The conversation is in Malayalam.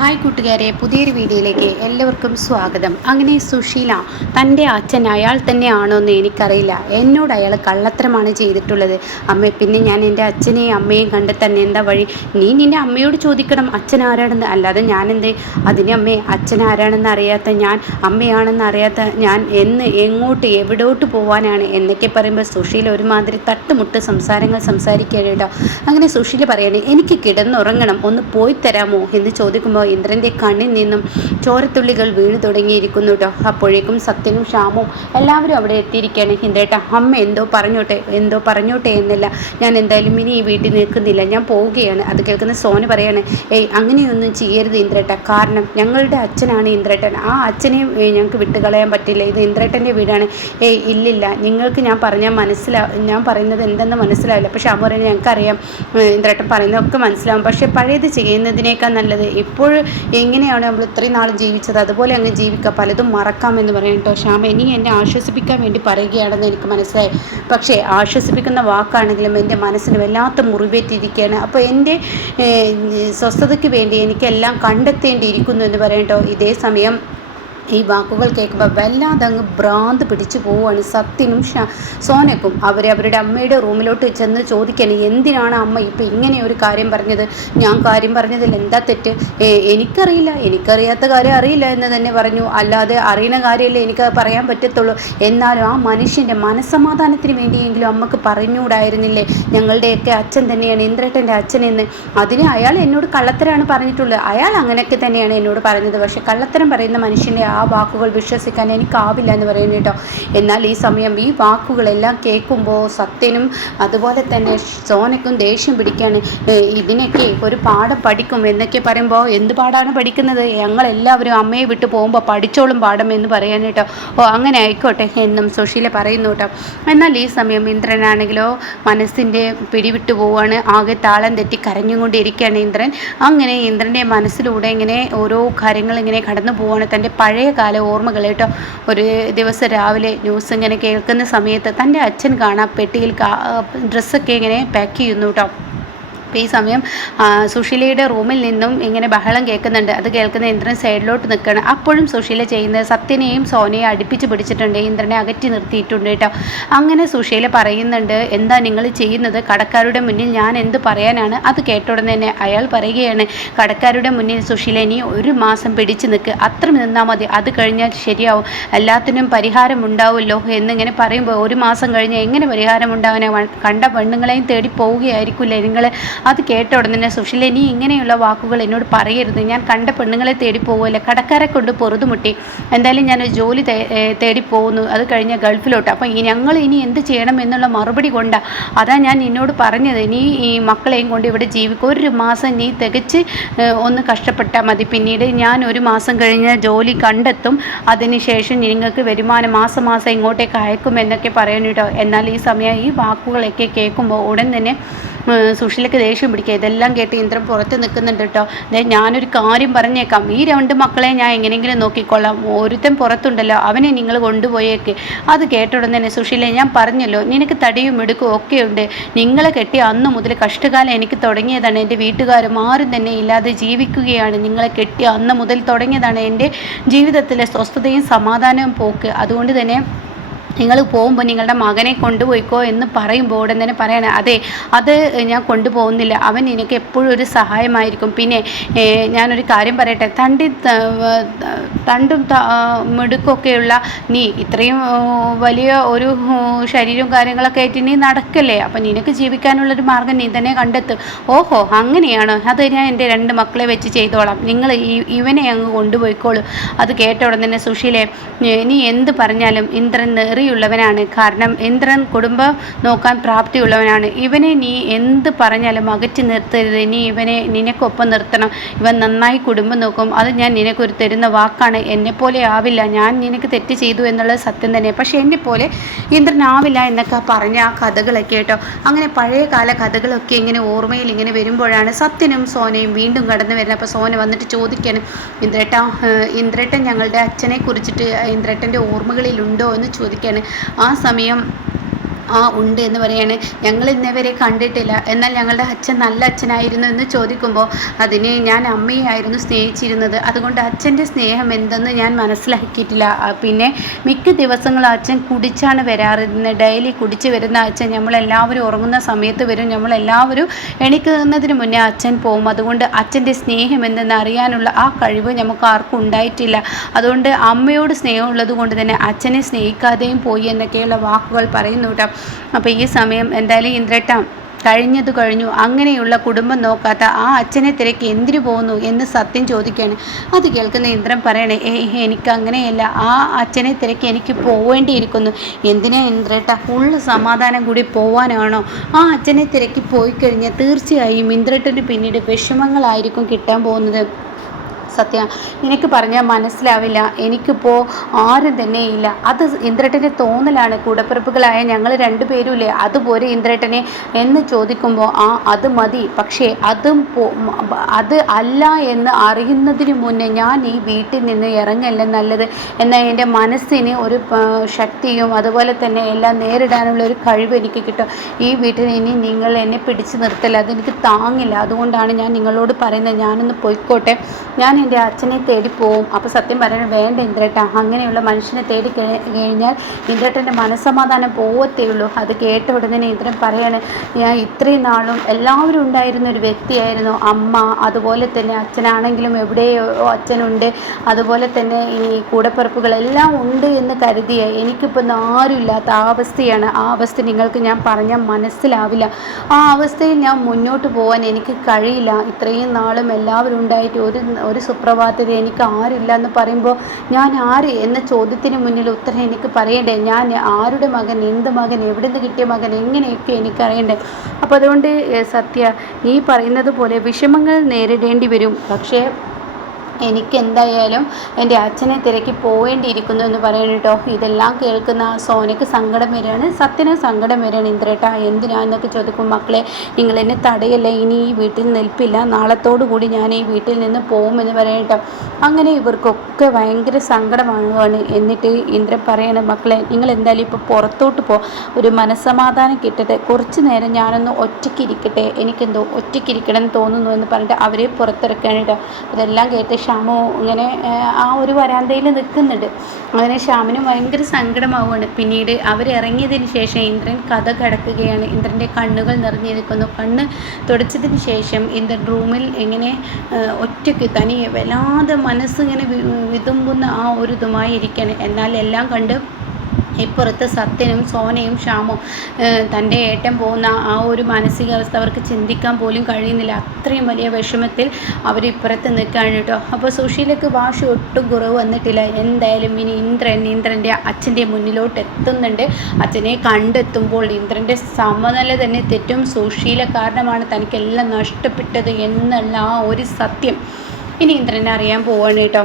ഹായ് കൂട്ടുകാരെ, പുതിയൊരു വീഡിയോയിലേക്ക് എല്ലാവർക്കും സ്വാഗതം. അങ്ങനെ സുശീല തൻ്റെ അച്ഛൻ അയാൾ തന്നെയാണോ എന്ന് എനിക്കറിയില്ല, എന്നോട് അയാൾ കള്ളത്തരമാണ് ചെയ്തിട്ടുള്ളത്. അമ്മ, പിന്നെ ഞാൻ എൻ്റെ അച്ഛനെയും അമ്മയും കണ്ടെത്താൻ എന്താ വഴി? നീ നിൻ്റെ അമ്മയോട് ചോദിക്കണം അച്ഛൻ ആരാണെന്ന്. അല്ലാതെ ഞാനെന്ത് അതിന് അമ്മേ, അച്ഛൻ ആരാണെന്ന് അറിയാത്ത ഞാൻ, അമ്മയാണെന്ന് അറിയാത്ത ഞാൻ എങ്ങോട്ട് എവിടോട്ട് പോവാനാണ് എന്നൊക്കെ പറയുമ്പോൾ സുശീല ഒരുമാതിരി തട്ടുമുട്ട് സംസാരങ്ങൾ സംസാരിക്കുകയാണ് കേട്ടോ. അങ്ങനെ സുശീല പറയാണ്, എനിക്ക് കിടന്നുറങ്ങണം, ഒന്ന് പോയി തരാമോ എന്ന് ചോദിക്കുമ്പോൾ ഇന്ദ്രൻ്റെ കണ്ണിൽ നിന്നും ചോരത്തുള്ളികൾ വീണു തുടങ്ങിയിരിക്കുന്നു കേട്ടോ. അപ്പോഴേക്കും സത്യനും ശ്യാമും എല്ലാവരും അവിടെ എത്തിയിരിക്കുകയാണ്. ഇന്ദ്രേട്ട, അമ്മ എന്തോ പറഞ്ഞോട്ടെ എന്നല്ല, ഞാൻ എന്തായാലും ഇനി ഈ വീട്ടിൽ നിൽക്കുന്നില്ല, ഞാൻ പോവുകയാണ്. അത് കേൾക്കുന്ന സോന പറയാണ്, അങ്ങനെയൊന്നും ചെയ്യരുത് ഇന്ദ്രേട്ട, കാരണം ഞങ്ങളുടെ അച്ഛനാണ് ഇന്ദ്രേട്ടൻ, ആ അച്ഛനെയും ഞങ്ങൾക്ക് വിട്ടുകളയാൻ പറ്റില്ല, ഇത് ഇന്ദ്രേട്ടൻ്റെ വീടാണ്. ഇല്ലില്ല, നിങ്ങൾക്ക് ഞാൻ പറയുന്നത് എന്തെന്ന് മനസ്സിലാവില്ല. പക്ഷെ അമ്മ പറയുന്നത് ഞങ്ങൾക്കറിയാം, ഇന്ദ്രേട്ടൻ പറയുന്നതൊക്കെ മനസ്സിലാവും, പക്ഷെ പഴയത് ചെയ്യുന്നതിനേക്കാൾ നല്ലത് ഇപ്പോൾ എങ്ങനെയാണ് നമ്മൾ ഇത്രയും നാൾ ജീവിച്ചത് അതുപോലെ അങ്ങ് ജീവിക്കുക, പലതും മറക്കാമെന്ന് പറയും കേട്ടോ. ശ്യാമ ഇനി എന്നെ ആശ്വസിപ്പിക്കാൻ വേണ്ടി പറയുകയാണെന്ന് എനിക്ക് മനസ്സിലായി, പക്ഷേ ആശ്വസിപ്പിക്കുന്ന വാക്കാണെങ്കിലും എൻ്റെ മനസ്സിന് വല്ലാത്ത മുറിവേറ്റിരിക്കുകയാണ്. അപ്പോൾ എൻ്റെ സ്വസ്ഥതയ്ക്ക് വേണ്ടി എനിക്കെല്ലാം കണ്ടെത്തേണ്ടിയിരിക്കുന്നു എന്ന് പറയും കേട്ടോ. ഇതേ സമയം ഈ വാക്കുകൾ കേൾക്കുമ്പോൾ വല്ലാതെ അങ്ങ് ഭ്രാന്ത് പിടിച്ചു പോവുകയാണ് സത്യനും സോനക്കും. അവരുടെ അമ്മയുടെ റൂമിലോട്ട് ചെന്ന് ചോദിക്കാൻ, എന്തിനാണ് അമ്മ ഇപ്പം ഇങ്ങനെ ഒരു കാര്യം പറഞ്ഞത്? ഞാൻ കാര്യം പറഞ്ഞതിൽ എന്താ തെറ്റ്? എനിക്കറിയാത്ത കാര്യം അറിയില്ല എന്ന് തന്നെ പറഞ്ഞു, അല്ലാതെ അറിയുന്ന കാര്യമല്ലേ എനിക്ക് പറയാൻ പറ്റത്തുള്ളൂ. എന്നാലും ആ മനുഷ്യൻ്റെ മനസ്സമാധാനത്തിന് വേണ്ടിയെങ്കിലും അമ്മക്ക് പറഞ്ഞുകൂടായിരുന്നില്ലേ, ഞങ്ങളുടെയൊക്കെ അച്ഛൻ തന്നെയാണ് ഇന്ദ്രേട്ടൻ്റെ അച്ഛനെന്ന്? അതിന് അയാൾ എന്നോട് കള്ളത്തരാണ് പറഞ്ഞിട്ടുള്ളത്, അയാൾ അങ്ങനെയൊക്കെ തന്നെയാണ് എന്നോട് പറഞ്ഞത്, പക്ഷെ കള്ളത്തരം പറയുന്ന മനുഷ്യൻ്റെ ആ വാക്കുകൾ വിശ്വസിക്കാൻ എനിക്കാവില്ല എന്ന് പറയുന്നു കേട്ടോ. എന്നാൽ ഈ സമയം ഈ വാക്കുകളെല്ലാം കേൾക്കുമ്പോൾ സത്യനും അതുപോലെ തന്നെ സോനക്കും ദേഷ്യം പിടിക്കുകയാണ്. ഇതിനൊക്കെ ഒരു പാഠം പഠിക്കും എന്നൊക്കെ പറയുമ്പോൾ എന്ത് പാഠമാണ് പഠിക്കുന്നത്? ഞങ്ങളെല്ലാവരും അമ്മയെ വിട്ട് പോകുമ്പോൾ പഠിച്ചോളും പാഠം എന്ന് പറയാൻ കേട്ടോ. അങ്ങനെ ആയിക്കോട്ടെ എന്നും സുശീല പറയുന്നു കേട്ടോ. എന്നാൽ ഈ സമയം ഇന്ദ്രനാണെങ്കിലോ മനസ്സിൻ്റെ പിടിവിട്ടു പോവുകയാണ്, ആകെ താളം തെറ്റി കരഞ്ഞുകൊണ്ടിരിക്കുകയാണ് ഇന്ദ്രൻ. അങ്ങനെ ഇന്ദ്രൻ്റെ മനസ്സിലൂടെ ഇങ്ങനെ ഓരോ കാര്യങ്ങൾ ഇങ്ങനെ കടന്നു പോവുകയാണ്, തൻ്റെ പഴയകാല ഓർമ്മകൾ കേട്ടോ. ഒരു ദിവസം രാവിലെ ന്യൂസ് ഇങ്ങനെ കേൾക്കുന്ന സമയത്ത് തൻ്റെ അച്ഛൻ കാണാം പെട്ടിയിൽ ഡ്രസ്സൊക്കെ ഇങ്ങനെ പാക്ക് ചെയ്യുന്നു കേട്ടോ. അപ്പോൾ ഈ സമയം സുശീലയുടെ റൂമിൽ നിന്നും ഇങ്ങനെ ബഹളം കേൾക്കുന്നുണ്ട്. അത് കേൾക്കുന്ന ഇന്ദ്രൻ സൈഡിലോട്ട് നിൽക്കുകയാണ്. അപ്പോഴും സുശീല ചെയ്യുന്നത് സത്യനെയും സോനയെയും അടുപ്പിച്ച് പിടിച്ചിട്ടുണ്ട്, ഇന്ദ്രനെ അകറ്റി നിർത്തിയിട്ടുണ്ട് കേട്ടോ. അങ്ങനെ സുശീല പറയുന്നുണ്ട്, എന്താ നിങ്ങൾ ചെയ്യുന്നത്? കടക്കാരുടെ മുന്നിൽ ഞാൻ എന്ത് പറയാനാണ്? അത് കേട്ട ഉടനെ തന്നെ അയാൾ പറയുകയാണ്, കടക്കാരുടെ മുന്നിൽ സുശീല ഇനി 1 മാസം പിടിച്ചു നിൽക്ക്, അത്ര നിന്നാൽ മതി, അത് കഴിഞ്ഞാൽ ശരിയാവും, എല്ലാത്തിനും പരിഹാരം ഉണ്ടാവുമല്ലോ എന്നിങ്ങനെ പറയുമ്പോൾ 1 മാസം കഴിഞ്ഞ് എങ്ങനെ പരിഹാരം ഉണ്ടാവാനാ? കണ്ട പെണ്ണുങ്ങളെയും തേടി പോവുകയായിരിക്കില്ലേ നിങ്ങൾ? അത് കേട്ട ഉടനെ തന്നെ സുശീല, ഇനി ഇങ്ങനെയുള്ള വാക്കുകൾ എന്നോട് പറയരുത്, ഞാൻ കണ്ട പെണ്ണുങ്ങളെ തേടി പോവുമല്ല, കടക്കാരെ കൊണ്ട് പൊറുതുമുട്ടി, എന്തായാലും ഞാനൊരു ജോലി തേടി പോകുന്നു, അത് കഴിഞ്ഞ ഗൾഫിലോട്ട്, അപ്പം ഞങ്ങൾ ഇനി എന്ത് ചെയ്യണം എന്നുള്ള മറുപടി കൊണ്ടാണ്, അതാ ഞാൻ നിന്നോട് പറഞ്ഞത്, നീ ഈ മക്കളെയും കൊണ്ട് ഇവിടെ ജീവിക്കും, 1 മാസം നീ തികച്ച് ഒന്ന് കഷ്ടപ്പെട്ടാൽ മതി, പിന്നീട് ഞാൻ 1 മാസം കഴിഞ്ഞ് ജോലി കണ്ടെത്തും, അതിനുശേഷം നിങ്ങൾക്ക് വരുമാനം മാസം ഇങ്ങോട്ടേക്ക് അയക്കും എന്നൊക്കെ പറയണം കേട്ടോ. എന്നാൽ ഈ സമയം ഈ വാക്കുകളൊക്കെ കേൾക്കുമ്പോൾ ഉടൻ തന്നെ സുശീലയ്ക്ക് ദേഷ്യം പിടിക്കുക. ഇതെല്ലാം കേട്ട് ഇന്ദ്രൻ പുറത്ത് നിൽക്കുന്നുണ്ട് കേട്ടോ. ഞാനൊരു കാര്യം പറഞ്ഞേക്കാം, ഈ 2 മക്കളെ ഞാൻ എങ്ങനെയെങ്കിലും നോക്കിക്കൊള്ളാം, ഒരുത്തൻ പുറത്തുണ്ടല്ലോ, അവനെ നിങ്ങൾ കൊണ്ടുപോയേക്ക്. അത് കേട്ട ഉടൻ തന്നെ സുശീല, ഞാൻ പറഞ്ഞല്ലോ നിനക്ക് തടിയും മിടുക്കും ഒക്കെ ഉണ്ട്, നിങ്ങളെ കെട്ടി അന്ന് മുതൽ കഷ്ടകാലം എനിക്ക് തുടങ്ങിയതാണ്, എൻ്റെ വീട്ടുകാരും ആരും തന്നെ ഇല്ലാതെ ജീവിക്കുകയാണ്, നിങ്ങളെ കെട്ടി അന്ന് മുതൽ തുടങ്ങിയതാണ് എൻ്റെ ജീവിതത്തിലെ സ്വസ്ഥതയും സമാധാനവും പോക്ക്, അതുകൊണ്ട് തന്നെ നിങ്ങൾ പോകുമ്പോൾ നിങ്ങളുടെ മകനെ കൊണ്ടുപോയിക്കോ എന്ന് പറയുമ്പോൾ ഉടൻ തന്നെ പറയണേ, അതെ അത് ഞാൻ കൊണ്ടുപോകുന്നില്ല, അവൻ എനിക്ക് എപ്പോഴും ഒരു സഹായമായിരിക്കും. പിന്നെ ഞാനൊരു കാര്യം പറയട്ടെ, തണ്ടും മിടുക്കൊക്കെയുള്ള നീ ഇത്രയും വലിയ ഒരു ശരീരവും കാര്യങ്ങളൊക്കെ ആയിട്ട് നീ നടക്കല്ലേ, അപ്പം നിനക്ക് ജീവിക്കാനുള്ളൊരു മാർഗ്ഗം നീ തന്നെ കണ്ടെത്തും. ഓഹോ, അങ്ങനെയാണോ? അത് ഞാൻ എൻ്റെ 2 മക്കളെ വെച്ച് ചെയ്തോളാം, നിങ്ങൾ ഇവനെ അങ്ങ് കൊണ്ടുപോയിക്കോളൂ. അത് കേട്ട ഉടൻ തന്നെ സുശീലെ, നീ എന്ത് പറഞ്ഞാലും ഇന്ദ്രൻ ുള്ളവനാണ്, കാരണം ഇന്ദ്രൻ കുടുംബം നോക്കാൻ പ്രാപ്തിയുള്ളവനാണ്, ഇവനെ നീ എന്ത് പറഞ്ഞാലും അകറ്റി നിർത്തരുത്, നീ ഇവനെ നിനക്കൊപ്പം നിർത്തണം, ഇവൻ നന്നായി കുടുംബം നോക്കും, അത് ഞാൻ നിനക്കൊരു തരുന്ന വാക്കാണ്, എന്നെപ്പോലെ ആവില്ല, ഞാൻ നിനക്ക് തെറ്റ് ചെയ്തു എന്നുള്ളത് സത്യം തന്നെ, പക്ഷേ എന്നെപ്പോലെ ഇന്ദ്രനാവില്ല എന്നൊക്കെ പറഞ്ഞ ആ കഥകളൊക്കെ കേട്ടോ. അങ്ങനെ പഴയകാല കഥകളൊക്കെ ഇങ്ങനെ ഓർമ്മയിൽ ഇങ്ങനെ വരുമ്പോഴാണ് സത്യനും സോനയും വീണ്ടും കടന്നു വരുന്നത്. അപ്പോൾ സോന വന്നിട്ട് ചോദിക്കണം, ഇന്ദ്രേട്ടൻ ഞങ്ങളുടെ അച്ഛനെ കുറിച്ചിട്ട് ഇന്ദ്രേട്ടൻ്റെ ഓർമ്മകളിലുണ്ടോ എന്ന് ചോദിക്കുകയാണ്. ആ സമയം ഉണ്ട് എന്ന് പറയാണ്. ഞങ്ങൾ ഇന്നേവരെ കണ്ടിട്ടില്ല, എന്നാൽ ഞങ്ങളുടെ അച്ഛൻ നല്ല അച്ഛനായിരുന്നു എന്ന് ചോദിക്കുമ്പോൾ അതിന് ഞാൻ അമ്മയായിരുന്നു സ്നേഹിച്ചിരുന്നത്, അതുകൊണ്ട് അച്ഛൻ്റെ സ്നേഹം എന്തെന്ന് ഞാൻ മനസ്സിലാക്കിയിട്ടില്ല. പിന്നെ മിക്ക ദിവസങ്ങളും അച്ഛൻ കുടിച്ചാണ് വരാറുള്ളത്. ഡെയിലി കുടിച്ച് വരുന്ന അച്ഛൻ നമ്മളെല്ലാവരും ഉറങ്ങുന്ന സമയത്ത് വരും, നമ്മളെല്ലാവരും എണീക്കുന്നതിന് മുന്നേ അച്ഛൻ പോകും. അതുകൊണ്ട് അച്ഛൻ്റെ സ്നേഹം എന്തെന്ന് അറിയാനുള്ള ആ കഴിവ് നമുക്ക് ആർക്കും ഉണ്ടായിട്ടില്ല. അതുകൊണ്ട് അമ്മയോട് സ്നേഹമുള്ളത് കൊണ്ട് തന്നെ അച്ഛനെ സ്നേഹിക്കാതെയും പോയി എന്നൊക്കെയുള്ള വാക്കുകൾ പറയുന്നു കേട്ടോ. അപ്പോൾ ഈ സമയം എന്തായാലും ഇന്ദ്രേട്ട കഴിഞ്ഞത് കഴിഞ്ഞു, അങ്ങനെയുള്ള കുടുംബം നോക്കാത്ത ആ അച്ഛനെ തിരക്കി എന്തിനു പോകുന്നു എന്ന് സത്യം ചോദിക്കുകയാണ്. അത് കേൾക്കുന്ന ഇന്ദ്രൻ പറയണേ, എനിക്ക് അങ്ങനെയല്ല, ആ അച്ഛനെ തിരക്കി എനിക്ക് പോവേണ്ടിയിരിക്കുന്നു. എന്തിനാ ഇന്ദ്രേട്ട, ഉള്ള സമാധാനം കൂടി പോവാനാണോ? ആ അച്ഛനെ തിരക്കി പോയി കഴിഞ്ഞാൽ തീർച്ചയായും ഇന്ദ്രേട്ടന് പിന്നീട് വിഷമങ്ങളായിരിക്കും കിട്ടാൻ പോകുന്നത്. സത്യ, നിനക്ക് പറഞ്ഞാൽ മനസ്സിലാവില്ല, എനിക്കിപ്പോൾ ആരും തന്നെ ഇല്ല. അത് ഇന്ദ്രേട്ടൻ്റെ തോന്നലാണ്, കൂടപ്പിറപ്പുകളായ ഞങ്ങൾ രണ്ടുപേരും ഇല്ലേ, അതുപോലെ ഇന്ദ്രേട്ടനെ എന്ന് ചോദിക്കുമ്പോൾ അത് മതി. പക്ഷേ അത് അല്ല എന്ന് അറിയുന്നതിന് മുന്നേ ഞാൻ ഈ വീട്ടിൽ നിന്ന് ഇറങ്ങല്ല നല്ലത്. എന്നാൽ എൻ്റെ മനസ്സിന് ഒരു ശക്തിയും അതുപോലെ തന്നെ എല്ലാം നേരിടാനുള്ള ഒരു കഴിവ് എനിക്ക് കിട്ടും. ഈ വീട്ടിൽ ഇനി നിങ്ങൾ എന്നെ പിടിച്ചു നിർത്തല്ല, അതെനിക്ക് താങ്ങില്ല. അതുകൊണ്ടാണ് ഞാൻ നിങ്ങളോട് പറയുന്നത്, ഞാനൊന്ന് പോയിക്കോട്ടെ, ഞാൻ എൻ്റെ അച്ഛനെ തേടി പോവും. അപ്പോൾ സത്യം പറയണ, വേണ്ട ഇന്ദ്രേട്ട, അങ്ങനെയുള്ള മനുഷ്യനെ തേടി കഴിഞ്ഞാൽ ഇന്ദ്രേട്ടൻ്റെ മനസ്സമാധാനം പോവത്തേ ഉള്ളൂ. അത് കേട്ട ഉടനെ ഇന്ദ്രൻ പറയാണ്, ഞാൻ ഇത്രയും നാളും എല്ലാവരും ഉണ്ടായിരുന്ന ഒരു വ്യക്തിയായിരുന്നു അമ്മ, അതുപോലെ തന്നെ അച്ഛനാണെങ്കിലും എവിടെയോ അച്ഛനുണ്ട്, അതുപോലെ തന്നെ ഈ കൂടപ്പിറപ്പുകളെല്ലാം ഉണ്ട് എന്ന് കരുതിയ എനിക്കിപ്പോൾ ആരുമില്ലാത്ത ആ അവസ്ഥയാണ്. ആ അവസ്ഥ നിങ്ങൾക്ക് ഞാൻ പറഞ്ഞാൽ മനസ്സിലാവില്ല. ആ അവസ്ഥയിൽ ഞാൻ മുന്നോട്ട് പോകാൻ എനിക്ക് കഴിയില്ല. ഇത്രയും നാളും എല്ലാവരും ഉണ്ടായിട്ട് ഒരു സുപ്രഭാതത്തിൽ എനിക്ക് ആരില്ല എന്ന് പറയുമ്പോൾ ഞാൻ ആര് എന്ന ചോദ്യത്തിന് മുന്നിൽ ഉത്തരം എനിക്ക് പറയണ്ടേ? ഞാൻ ആരുടെ മകൻ, എന്ത് മകൻ, എവിടെ നിന്ന് കിട്ടിയ മകൻ, എങ്ങനെയൊക്കെ എനിക്കറിയണ്ടേ? അപ്പോൾ അതുകൊണ്ട് സത്യ, നീ പറയുന്നത് പോലെ വിഷമങ്ങൾ നേരിടേണ്ടി വരും. പക്ഷേ എനിക്ക് എന്തായാലും എൻ്റെ അച്ഛനെ തിരക്കി പോവേണ്ടിയിരിക്കുന്നു എന്ന് പറയണം കേട്ടോ. ഇതെല്ലാം കേൾക്കുന്ന സോനയ്ക്ക് സങ്കടം വരികയാണ്, സത്യന് സങ്കടം വരികയാണ്. ഇന്ദ്രേട്ട എന്തിനാന്നൊക്കെ ചോദിക്കും. മക്കളെ, നിങ്ങൾ എന്നെ തടയല്ല, ഇനി ഈ വീട്ടിൽ നിൽപ്പില്ല, നാളത്തോടു കൂടി ഞാൻ ഈ വീട്ടിൽ നിന്ന് പോകുമെന്ന് പറയട്ടോ. അങ്ങനെ ഇവർക്കൊക്കെ ഭയങ്കര സങ്കടമാണ്. എന്നിട്ട് ഇന്ദ്രൻ പറയണം, മക്കളെ നിങ്ങൾ എന്തായാലും ഇപ്പോൾ പുറത്തോട്ട് ഒരു മനസ്സമാധാനം കിട്ടട്ടെ, കുറച്ച് നേരം ഞാനൊന്ന് ഒറ്റയ്ക്കിരിക്കട്ടെ, എനിക്കെന്തോ ഒറ്റയ്ക്കിരിക്കണം എന്ന് തോന്നുന്നു എന്ന് പറഞ്ഞിട്ട് അവരെ പുറത്തിറക്കുകയാണ് കേട്ടോ. ഇതെല്ലാം കേട്ട് ഷ്യാമു ഇങ്ങനെ ആ ഒരു വരാന്തയിൽ നിൽക്കുന്നുണ്ട്. അങ്ങനെ ഷ്യാമിന് ഭയങ്കര സങ്കടമാവുകയാണ്. പിന്നീട് അവരിറങ്ങിയതിന് ശേഷം ഇന്ദ്രൻ കഥ കടക്കുകയാണ്. ഇന്ദ്രൻ്റെ കണ്ണുകൾ നിറഞ്ഞു നിൽക്കുന്നു. കണ്ണ് തുടച്ചതിന് ശേഷം ഇന്ദ്രൻ റൂമിൽ ഇങ്ങനെ ഒറ്റയ്ക്ക് തനിയെ വല്ലാതെ മനസ്സിങ്ങനെ വിതുമ്പുന്ന ആ ഒരു ഇതുമായി ഇരിക്കുകയാണ്. എന്നാൽ എല്ലാം കണ്ട് ഇപ്പുറത്ത് സത്യനും സോനയും ഷ്യാമും തൻ്റെ ഏട്ടൻ പോകുന്ന ആ ഒരു മാനസികാവസ്ഥ അവർക്ക് ചിന്തിക്കാൻ പോലും കഴിയുന്നില്ല. അത്രയും വലിയ വിഷമത്തിൽ അവരിപ്പുറത്ത് നിൽക്കുകയാണ് കേട്ടോ. അപ്പോൾ സുശീലയ്ക്ക് വാശി ഒട്ടും കുറവ് വന്നിട്ടില്ല. എന്തായാലും ഇനി ഇന്ദ്രൻ്റെ അച്ഛൻ്റെ മുന്നിലോട്ട് എത്തുന്നുണ്ട്. അച്ഛനെ കണ്ടെത്തുമ്പോൾ ഇന്ദ്രൻ്റെ സമനില തന്നെ തെറ്റും. സുശീല കാരണമാണ് തനിക്കെല്ലാം നഷ്ടപ്പെട്ടത് എന്നുള്ള ആ ഒരു സത്യം ഇനി ഇന്ദ്രനെ അറിയാൻ പോവാണ് കേട്ടോ.